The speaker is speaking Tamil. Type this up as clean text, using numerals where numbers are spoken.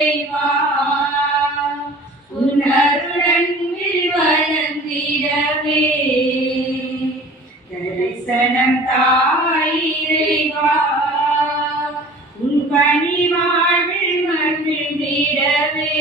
இறைவா உன் அருளன்பில் வளர்ந்திடவே தரிசனம் தாய் இறைவா உன் பணி வாழ்வில் மகிழ்ந்திடவே